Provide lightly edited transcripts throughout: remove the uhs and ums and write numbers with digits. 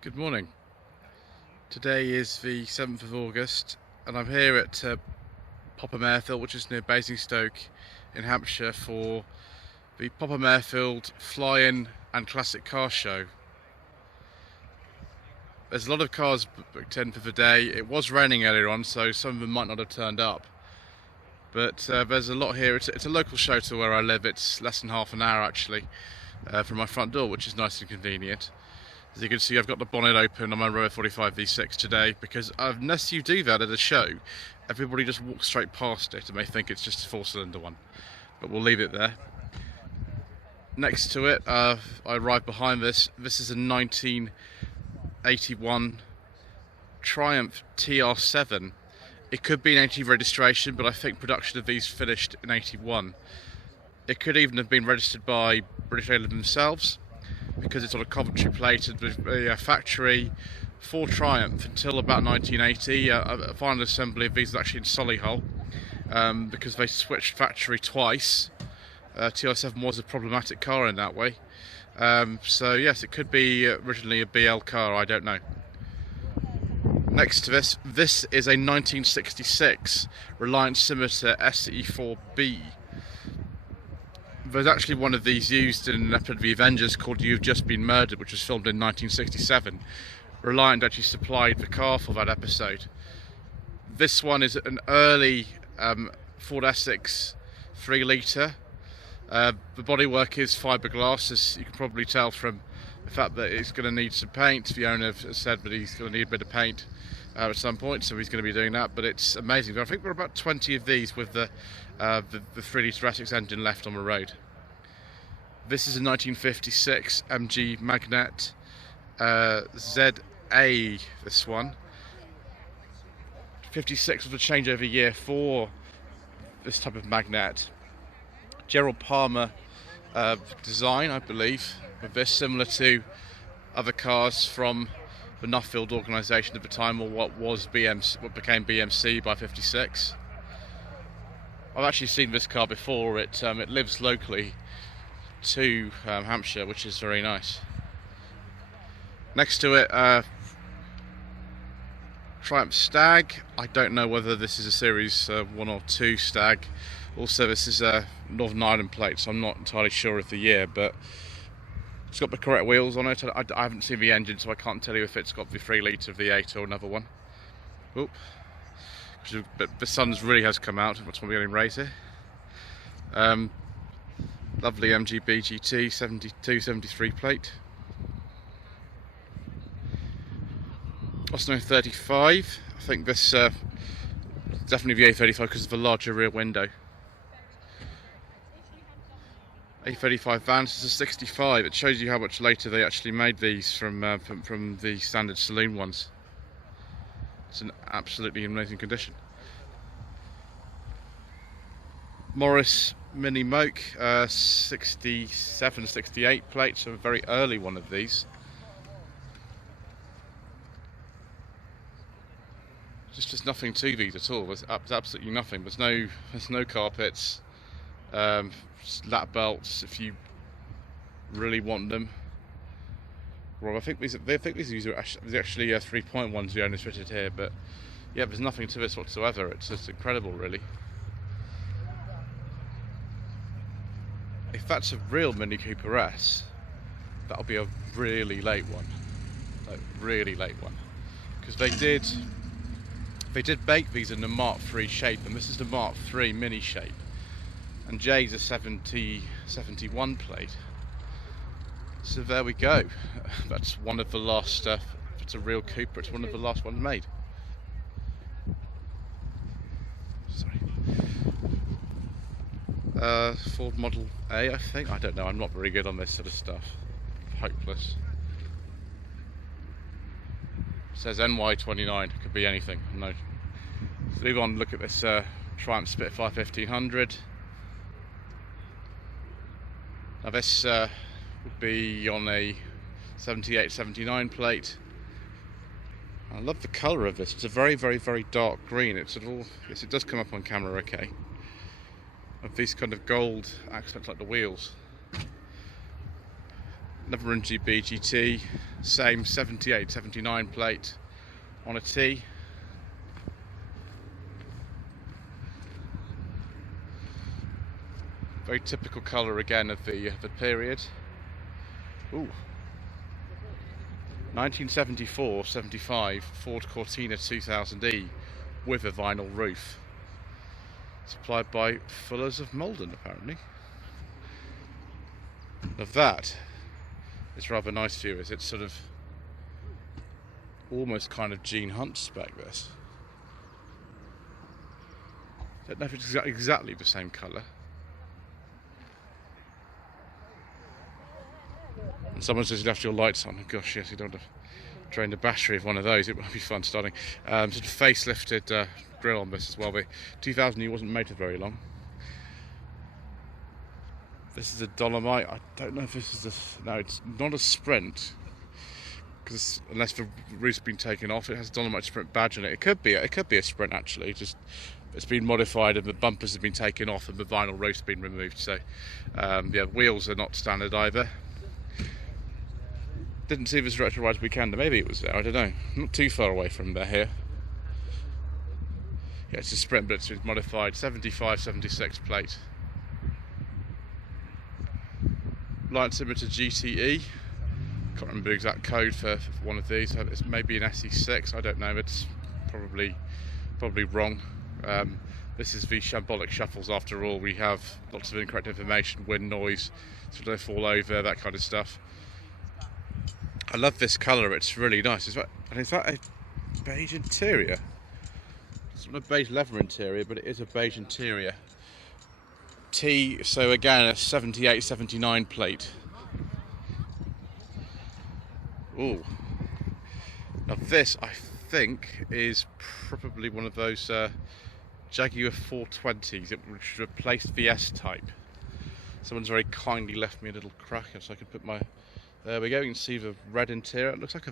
Good morning. Today is the 7th of August and I'm here at Popham Airfield, which is near Basingstoke in Hampshire, for the Popham Airfield Fly-In and Classic Car Show. There's a lot of cars booked in for the day. It was raining earlier on, so some of them might not have turned up. But there's a lot here. It's a local show to where I live. It's less than half an hour actually from my front door, which is nice and convenient. As you can see, I've got the bonnet open on my Rover 45 V6 today because unless you do that at a show, everybody just walks straight past it and they think it's just a 4-cylinder one. But we'll leave it there. Next to it, I arrived behind this. This is a 1981 Triumph Tr7. It could be an 80 registration, but I think production of these finished in 81. It could even have been registered by British Railways themselves, because it's on a Coventry plate and a factory for Triumph until about 1980. A final assembly of these was actually in Solihull because they switched factory twice. TR7 was a problematic car in that way. So yes, it could be originally a BL car, I don't know. Next to this is a 1966 Reliant Scimitar SE4B. There's actually one of these used in an episode of The Avengers called You've Just Been Murdered, which was filmed in 1967. Reliant actually supplied the car for that episode. This one is an early Ford Essex 3 litre. The bodywork is fiberglass, as you can probably tell from the fact that it's going to need some paint. The owner has said that he's going to need a bit of paint at some point, so he's going to be doing that. But it's amazing. I think there are about 20 of these with the 3 litre Essex engine left on the road. This is a 1956 MG Magnette ZA, this one. 56 was a changeover year for this type of Magnette. Gerald Palmer design, I believe, with this, similar to other cars from the Nuffield organisation at the time, or what became BMC by 56. I've actually seen this car before. It lives locally to Hampshire, which is very nice. Next to it, Triumph Stag. I don't know whether this is a Series 1 or 2 Stag. Also, this is a Northern Ireland plate, so I'm not entirely sure of the year, but it's got the correct wheels on it. I haven't seen the engine, so I can't tell you if it's got the 3 litre V8 or another one. Oop. But the sun really has come out. That's why we're getting raised here. Lovely MG GT 72-73 plate. Osno 35. I think this definitely the A35 because of the larger rear window. A35 van. This is a 65. It shows you how much later they actually made these from the standard saloon ones. It's an absolutely amazing condition. Maurice Mini Moke, 67-68 plate, so a very early one of these. Just nothing to these at all. There's absolutely nothing. There's no carpets, lap belts if you really want them. Well, I think these are actually 3.1s the owner's fitted here, but yeah, there's nothing to this whatsoever. It's just incredible, really. If that's a real Mini Cooper S, that'll be a really late one, like really late one, because they did bake these in the Mark III shape, and this is the Mark III Mini shape, and J's a 71 plate. So there we go. That's one of the last. If it's a real Cooper, it's one of the last ones made. Sorry. Ford Model A, I think. I don't know. I'm not very good on this sort of stuff. Hopeless. It says NY29. It could be anything. No. So move on. Look at this Triumph Spitfire 1500. Now this would be on a 78-79 plate. I love the colour of this. It's a very, very, very dark green. It's sort of, yes, it does come up on camera, okay. Of these kind of gold accents like the wheels. Another MG GT, same 78, 79 plate on a T. Very typical colour again of the period. Ooh. 1974-75 Ford Cortina 2000E with a vinyl roof. Supplied by Fullers of Malden, apparently. Now that is rather nice, viewers. It's sort of almost kind of Gene Hunt spec, this. Don't know if it's exactly the same colour. And someone says you left your lights on. Oh, gosh, yes, you don't have to drain the battery of one of those. It would be fun starting. Sort of facelifted grille on this as well. But 2000 wasn't made for very long. This is a Dolomite. I don't know if this is a... No, it's not a Sprint. Because unless the roof's been taken off, it has a Dolomite Sprint badge on it. It could be a Sprint, actually. Just it's been modified and the bumpers have been taken off and the vinyl roof's been removed. So, yeah, wheels are not standard either. Didn't see this retro ride weekend. Maybe it was there. I don't know. Not too far away from there here. Yeah, it's a Sprint, but it's modified 75, 76 plate. Reliant Scimitar GTE. Can't remember the exact code for one of these. It's maybe an SE6. I don't know. It's probably wrong. This is the Shambolic Shuffles. After all, we have lots of incorrect information, wind noise, so don't fall over, that kind of stuff. I love this colour, it's really nice. Is that a beige interior? It's not a beige leather interior, but it is a beige interior. T, so again, a 78, 79 plate. Ooh. Now this, I think, is probably one of those Jaguar 420s, which replaced the S-Type. Someone's very kindly left me a little crack so I can put my... There we go, you can see the red interior. It looks like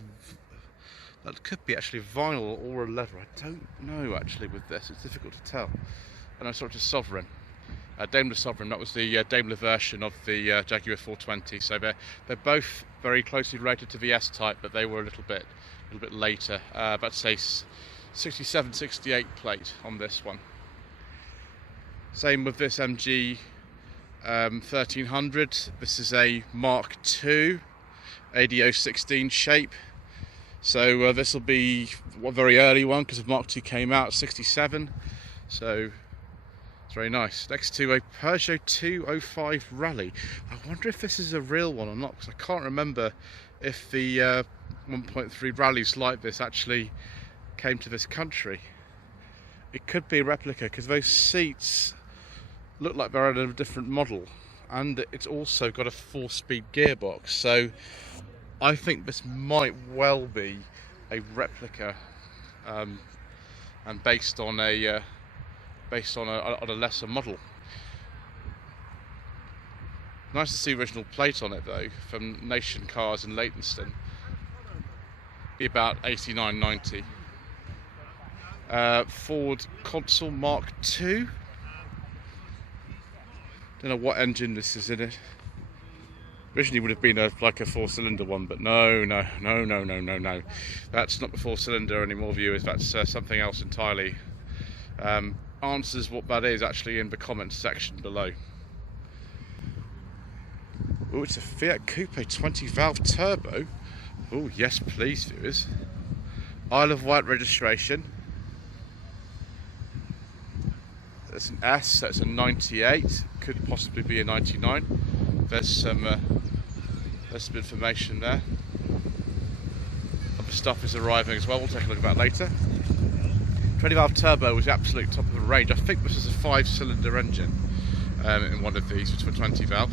that could be actually vinyl or a leather. I don't know actually with this, it's difficult to tell. And I saw it as Sovereign. Daimler Sovereign, that was the Daimler version of the Jaguar 420. So they're both very closely related to the S-Type, but they were a little bit later. About say 67, 68 plate on this one. Same with this MG 1300. This is a Mark II ADO 16 shape. So this will be a very early one because the Mark II came out 67. So it's very nice. Next to a Peugeot 205 Rally. I wonder if this is a real one or not, because I can't remember if the 1.3 rallies like this actually came to this country. It could be a replica because those seats look like they're in a different model, and it's also got a 4-speed gearbox. So I think this might well be a replica, and based on a lesser model. Nice to see the original plate on it though, from Nation Cars in Leytonstone. Be about 89, 90. Ford Consul Mark II. Don't know what engine this is in it. Originally would have been like a 4-cylinder one, but no. That's not the 4-cylinder anymore, viewers. That's something else entirely. Answers what that is actually in the comments section below. Oh, it's a Fiat Coupe 20-valve turbo. Oh, yes, please, viewers. Isle of Wight registration. That's an S, so it's a 98. Could possibly be a 99. There's some information there. Other stuff is arriving as well. We'll take a look at that later. 20-valve turbo was the absolute top of the range. I think this is a 5-cylinder engine in one of these, which for 20-valve.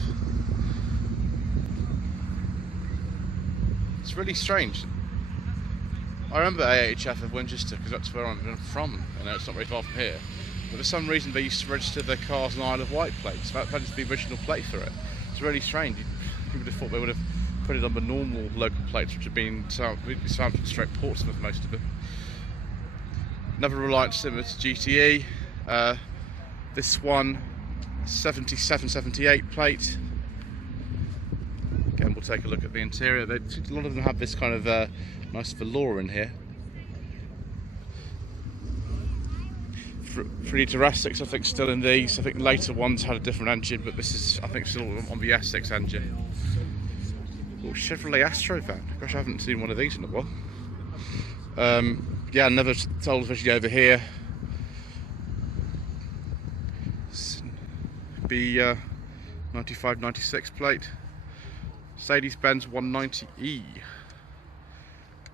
It's really strange. I remember AHF of Winchester because that's where I'm from. I know it's not very far from here. But for some reason they used to register their cars on Isle of Wight plates. That is the original plate for it. It's really strange. You would have thought they would have put it on the normal local plates, which have been Southampton straight Portsmouth, most of them. Another Reliant Scimitar GTE. This one 77, 78 plate. Again, we'll we'll take a look at the interior. A lot of them have this kind of nice velour in here. 3-litre S6, I think, still in these. I think later ones had a different engine, but this is, I think, still on the S6 engine. Oh, Chevrolet Astro van. Gosh, I haven't seen one of these in a while. Yeah, another old especially over here. Be 95-96 plate. Mercedes-Benz 190E.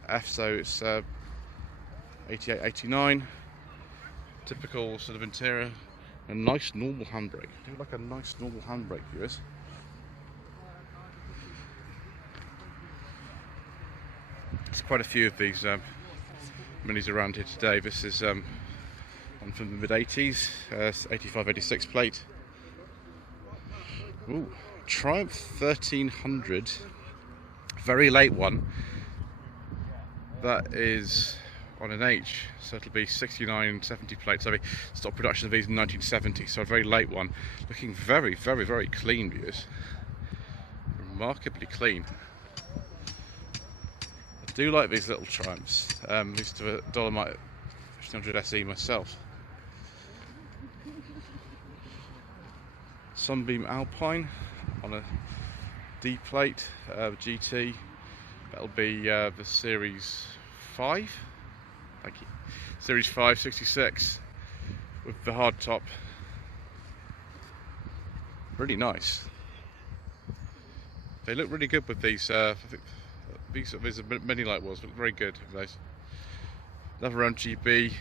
F, so it's 88-89. Typical sort of interior. A nice normal handbrake. I do like a nice normal handbrake, viewers. There's quite a few of these minis around here today. This is one from the mid-80s, 85-86 plate. Ooh, Triumph 1300, very late one. That is on an H, so it'll be 69-70 plate. So stock production of these in 1970, so a very late one. Looking very, very, very clean, viewers. Remarkably clean. I do like these little Triumphs. Used to have a Dolomite 1500 SE myself. Sunbeam Alpine on a D plate GT. That'll be the Series 5. Thank you. Series 5 66 with the hard top. Really nice. They look really good with these. I think these are many light wheels, but very good with those. Another MGB.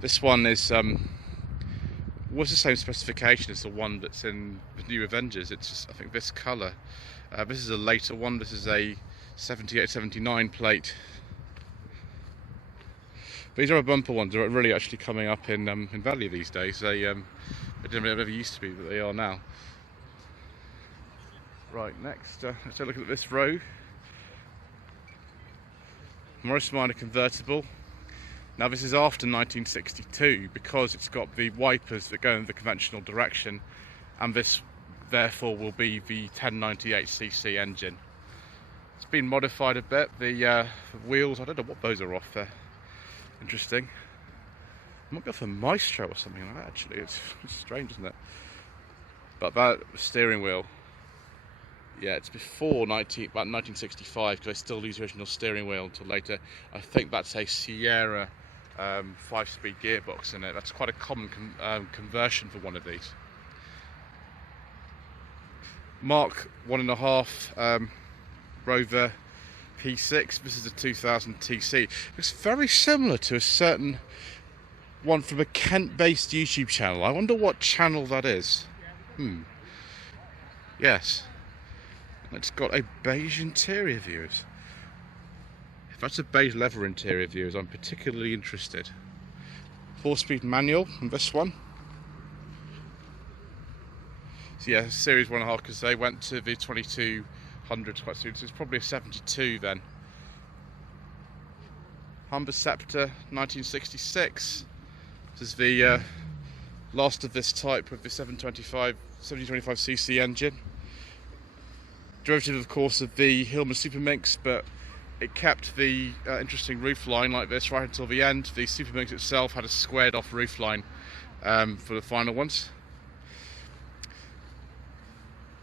This one is was the same specification as the one that's in the new Avengers. It's just, I think, this colour. This is a later one. This is a 78-79 plate. These are bumper ones. They're really actually coming up in value these days. They never used to be, but they are now. Right, next, let's take a look at this row. Maurice Minor Convertible. Now this is after 1962 because it's got the wipers that go in the conventional direction, and this therefore will be the 1098cc engine. It's been modified a bit. The wheels, I don't know what those are off there. Interesting. It might be off a Maestro or something like that, actually. It's strange, isn't it? But that steering wheel, yeah, it's before about 1965 because they still use the original steering wheel until later. I think that's a Sierra 5-speed gearbox in it. That's quite a common conversion for one of these. Mark 1.5 Rover P6. This is a 2000 TC. It's very similar to a certain one from a Kent-based YouTube channel. I wonder what channel that is. Yes. It's got a beige interior, viewers. If that's a beige leather interior, viewers, I'm particularly interested. 4-speed manual on this one. So yeah, Series 1.5 because they went to the 2200s quite soon, so it's probably a 72 then. Humber Scepter 1966. This is the last of this type with the 725cc engine. Derivative, of course, of the Hillman Super Minx, but it kept the interesting roofline like this right until the end. The Super Minx itself had a squared off roofline for the final ones.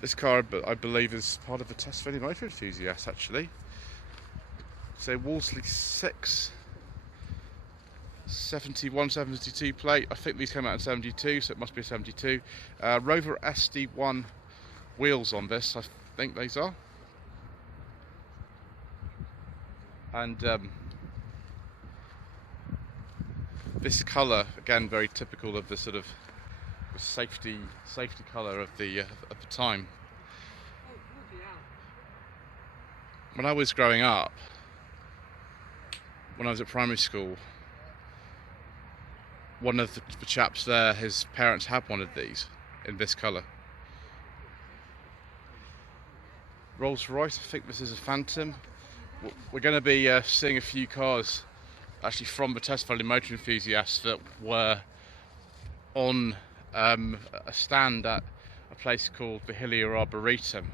This car, I believe, is part of the Test for Any Motor Enthusiast, actually. It's a Wolseley 6 71-72 plate. I think these came out in 72, so it must be a 72. Rover SD1 wheels on this, I think these are. And this colour, again, very typical of the sort of safety colour of the time. When I was growing up, when I was at primary school, one of the chaps there, his parents had one of these in this colour. Rolls Royce, I think this is a Phantom. We're going to be seeing a few cars actually from the Test Valley Motor Enthusiasts that were on a stand at a place called the Hillier Arboretum.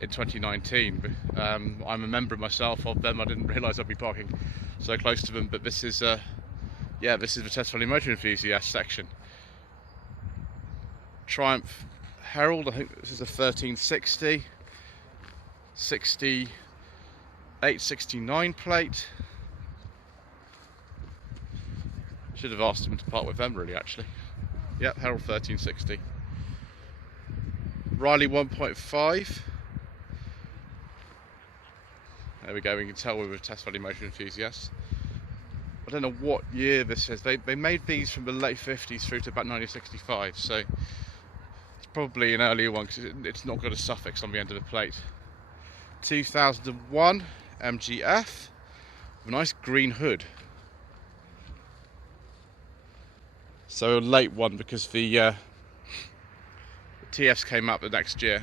in 2019. I'm a member myself of them. I didn't realise I'd be parking so close to them, but this is yeah, this is the Test Valley Motor Enthusiast section. Triumph Herald, I think this is a 1360, 6869 plate. Should have asked them to part with them really, actually. Yep, Herald 1360. Riley 1.5. There we go, we can tell we were Test Valley Motor Enthusiasts. I don't know what year this is. They made these from the late 50s through to about 1965, so it's probably an earlier one because it's not got a suffix on the end of the plate. 2001 MGF with a nice green hood. So a late one because the TFs came out the next year.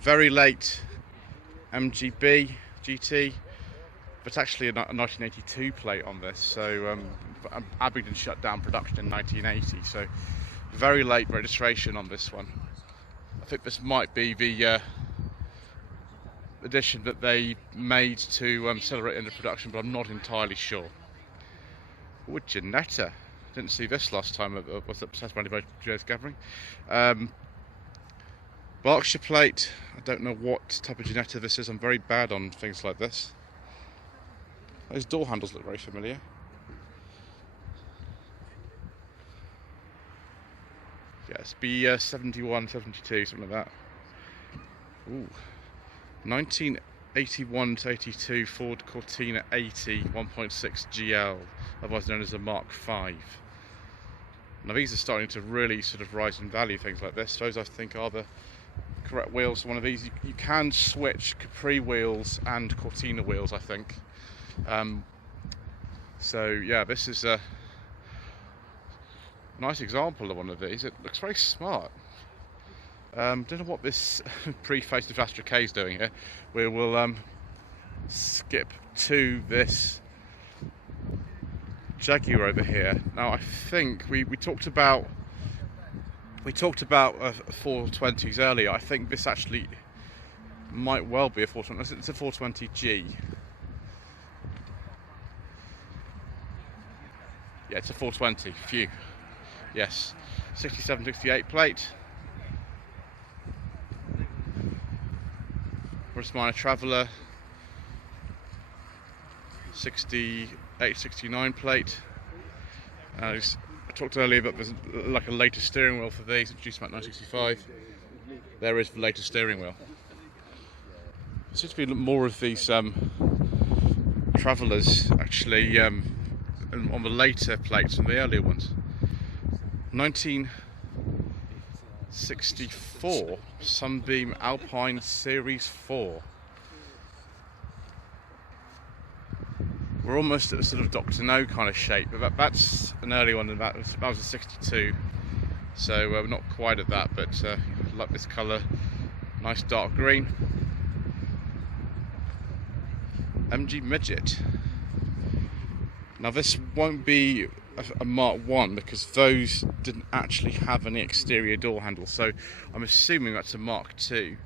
Very late MGB GT, but actually a 1982 plate on this. So Abingdon shut down production in 1980, so very late registration on this one. I think this might be the edition that they made to accelerate into production, but I'm not entirely sure. Oh, Janetta. Didn't see this last time it was at Test Valley Motor Gathering. Berkshire plate. I don't know what type of Janetta this is. I'm very bad on things like this. Those door handles look very familiar. Yes, B71, 72, something like that. Ooh. 1981 to 82 Ford Cortina 80 1.6 GL, otherwise known as a Mark V. Now these are starting to really sort of rise in value, things like this. Those I think are the correct wheels for one of these. You can switch Capri wheels and Cortina wheels, I think. So yeah, this is a nice example of one of these. It looks very smart. Don't know what this pre-facelift Astra K is doing here. We will skip to this Jaguar over here. Now I think we talked about 420s earlier. I think this actually might well be a 420. It's a 420G. Yeah, it's a 420. Phew. Yes, 67, 68 plate. Maurice Minor Traveller, 68, 69 plate. I talked earlier about there's like a later steering wheel for these, introduced about 1965. There is the later steering wheel. There seems to be more of these Travellers actually on the later plates than the earlier ones. 1964 Sunbeam Alpine Series 4. We're almost at a sort of Dr. No kind of shape, but that's an early one, and that was a 62. So we're not quite at that, but I like this colour, nice dark green. MG Midget. Now this won't be a Mark 1 because those didn't actually have any exterior door handles, so I'm assuming that's a Mark 2.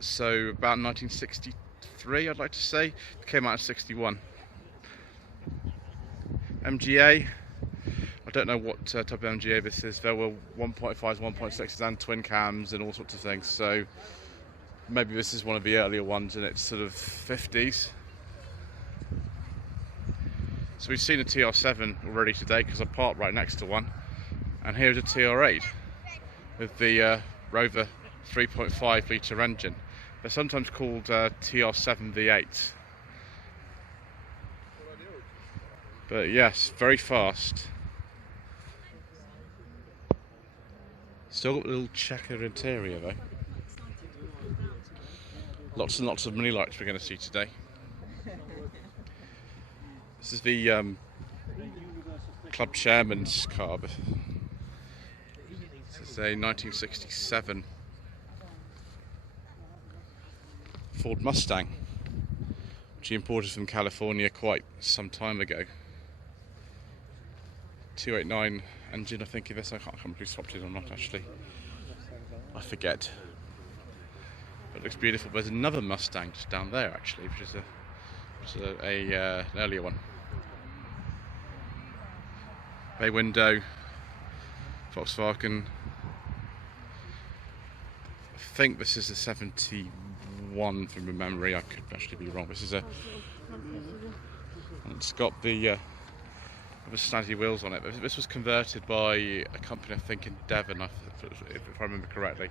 So about 1963, I'd like to say. It came out in 61. MGA. I don't know what type of MGA this is. There were 1.5s, 1.6s and twin cams and all sorts of things, so maybe this is one of the earlier ones and it's sort of 50s. So we've seen a TR7 already today because I parked right next to one, and here's a TR8 with the Rover 3.5 litre engine. They're sometimes called TR7 V8. But yes, very fast. Still got a little checker interior though. Lots and lots of mini lights we're going to see today. This is the club chairman's car. This is a 1967 Ford Mustang, which he imported from California quite some time ago. 289 engine, I think, of this. I can't remember who swapped it or not, actually. I forget. It looks beautiful. There's another Mustang just down there actually, which is an earlier one. Bay window, Volkswagen. I think this is a 71 from memory. I could actually be wrong. This is a. It's got the sanity wheels on it. This was converted by a company, I think, in Devon, if I remember correctly.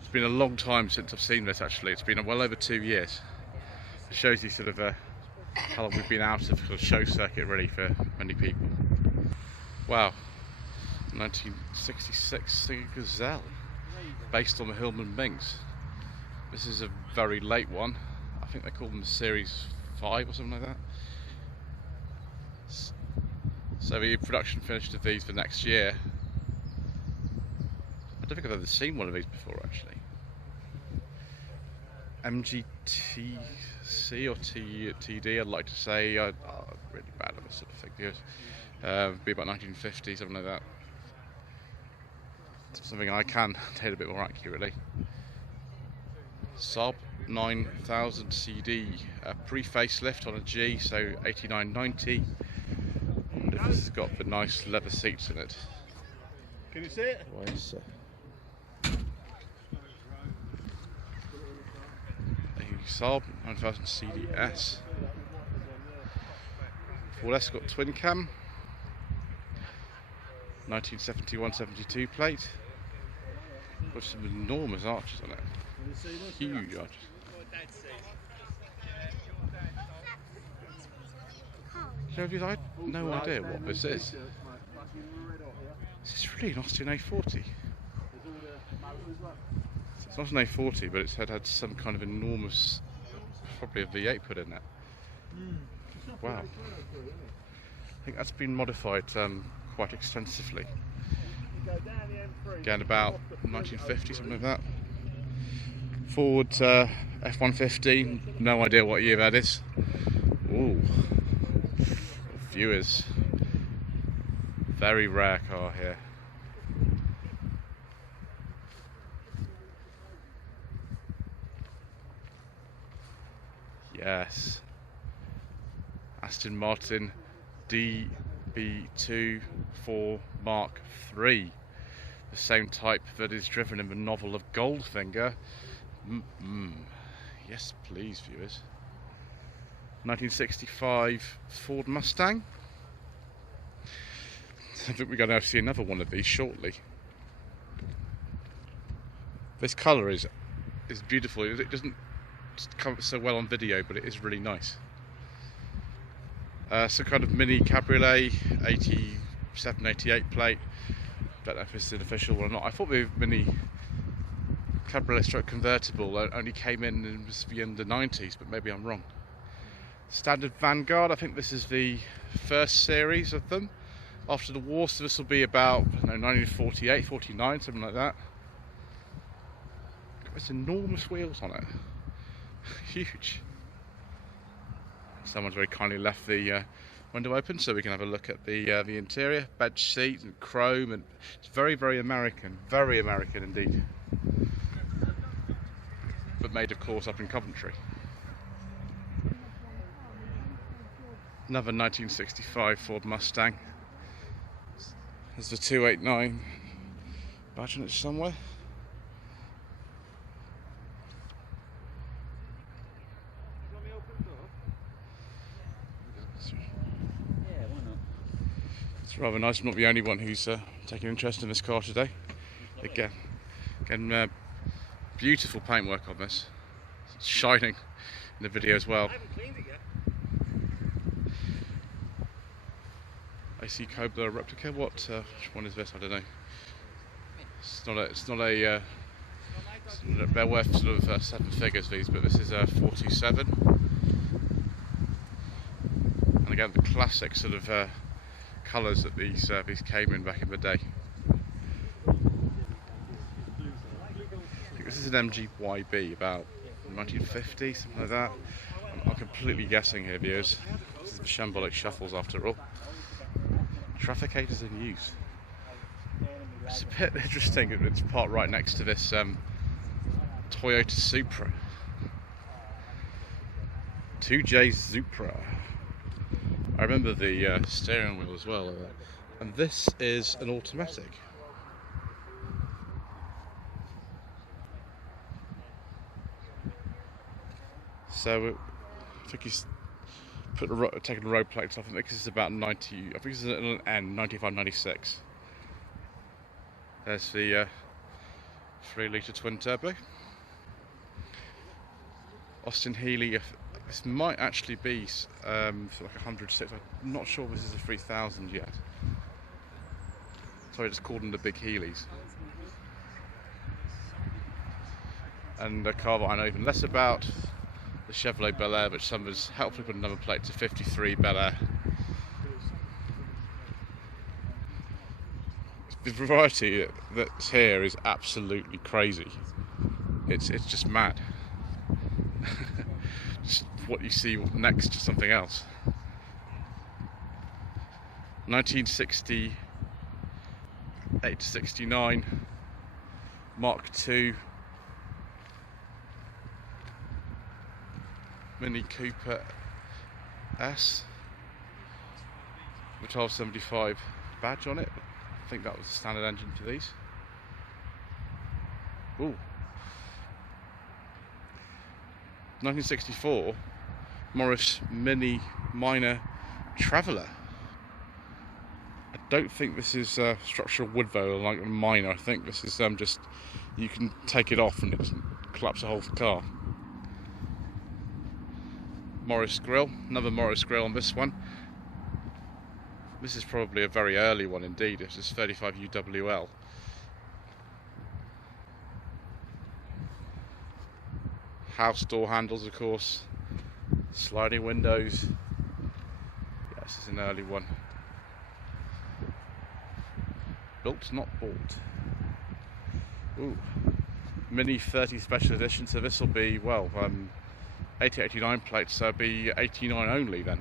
It's been a long time since I've seen this. Actually, it's been well over 2 years. It shows you sort of how long we've been out of the show circuit, really, for many people. Wow, 1966 Gazelle, based on the Hillman Minks. This is a very late one. I think they call them Series 5 or something like that. So the production finished of these for next year. I don't think I've ever seen one of these before, actually. MG TC or TD, I'd like to say. I'm really bad at this sort of thing. Be about 1950, something like that. Something I can date a bit more accurately. Saab 9000 CD, pre-facelift on a G, so 8990. And this has got the nice leather seats in it. Can you see it? A Saab 9000 CDS. Ford Escort twin cam. 1971-72 plate with some enormous arches on it. Huge arches. So I had no idea what this is. This is really an Austin A40. It's not an A40, but it's had some kind of enormous, probably a V8 put in it. Wow. I think that's been modified quite extensively. Again, about 1950, something like that. Ford F-150, no idea what year that is. Ooh, viewers. Very rare car here. Yes. Aston Martin DB2 4 Mark III, the same type that is driven in the novel of Goldfinger. Yes, please, viewers. 1965 Ford Mustang. I think we're going to see another one of these shortly. This colour is beautiful. It doesn't come so well on video, but it is really nice. Some kind of mini cabriolet, 87, 88 plate. Don't know if it's an official one or not. I thought the mini cabriolet stroke convertible only came in the end of the 90s, but maybe I'm wrong. Standard Vanguard, I think this is the first series of them after the war, so this will be about, I don't know, 1948, 49, something like that. Got this enormous wheels on it. Huge. Someone's very kindly left the window open so we can have a look at the interior. Bench seat and chrome, and it's very, very American indeed. But made, of course, up in Coventry. Another 1965 Ford Mustang. There's the 289 badge on it somewhere. It's rather nice. I'm not the only one who's taking interest in this car today. Again, beautiful paintwork on this. It's shining in the video as well. I see Cobra Replica. Which one is this? I don't know. It's not a. They're worth sort of 7 figures, these, but this is a 427. And again, the classic sort of colours that these came in back in the day. I think this is an MG YB, about 1950, something like that. I'm completely guessing here, viewers. This is the Shambolic Shuffles, after all. Trafficators in use. It's a bit interesting that it's parked right next to this Toyota Supra. 2J Supra. I remember the steering wheel as well. And this is an automatic. So I think he's taken the road plates off. I think this is about 90. I think this is an N 95, 96. There's the 3-litre twin turbo. Austin Healey. This might actually be for like 106. I'm not sure this is a 3000 yet. Sorry, I just called them the big Healeys. And a car that I know even less about, the Chevrolet Bel Air, which someone's helpfully put a number plate to 53 Bel Air. The variety that's here is absolutely crazy. It's just mad. Just what you see next to something else. 1968 to 69 Mark II Mini Cooper S with 1275 badge on it. I think that was the standard engine for these. Ooh. 1964 Maurice Mini Minor Traveller. I don't think this is structural wood though, like a minor. I think this is just, you can take it off and it doesn't collapse the whole car. Maurice grille, another Maurice grille on this one. This is probably a very early one indeed. This is 35 UWL. House door handles, of course. Sliding windows. Yeah, this is an early one. Built, not bought. Ooh. Mini 30 special edition, so this will be, well, 8089 plates, so it'll be 89 only then.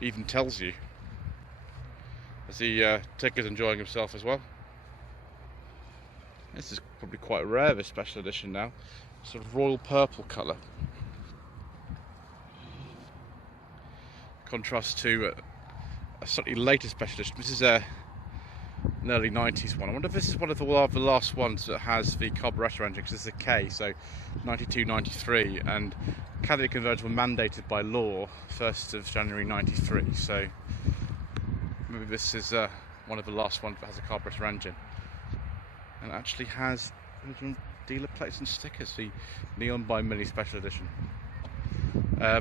It even tells you. As the ticker's enjoying himself as well. This is probably quite rare, this special edition now. Sort of royal purple colour. Contrast to a slightly later special edition. This is an early 90s one. I wonder if this is one of the last ones that has the Cobra Replica engine, because this is a K, so 92, 93, and catalytic converters were mandated by law 1st of January 93, so maybe this is one of the last ones that has a Cobra Replica engine. And actually has original dealer plates and stickers, the Neon by Mini Special Edition.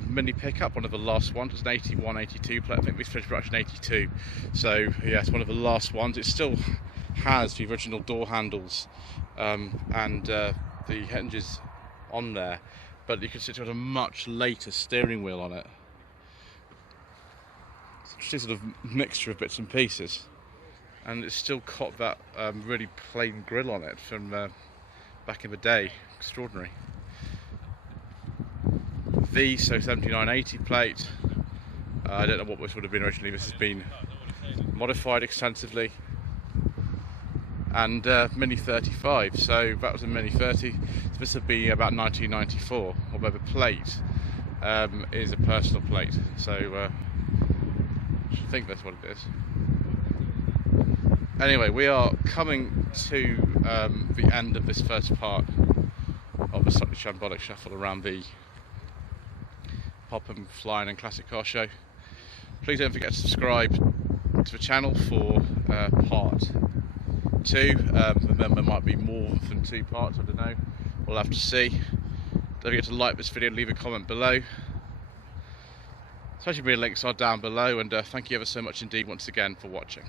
Mini pickup, one of the last ones. It's an 81, 82 plate. I think we finished production 82. So yeah, it's one of the last ones. It still has the original door handles and the hinges on there, but you can see it has a much later steering wheel on it. It's just sort of mixture of bits and pieces, and it's still got that really plain grille on it from back in the day. Extraordinary. V, so 7980 plate. I don't know what this would have been originally. This has been modified extensively. And Mini 35, so that was a Mini 30. So this would be about 1994, although the plate is a personal plate, so I think that's what it is. Anyway, we are coming to the end of this first part of the Slightly Shambolic Shuffle around the Popham Flying and Classic Car Show. Please don't forget to subscribe to the channel for part 2. Then there might be more than 2 parts, I don't know. We'll have to see. Don't forget to like this video and leave a comment below. Social media links are down below, and thank you ever so much indeed once again for watching.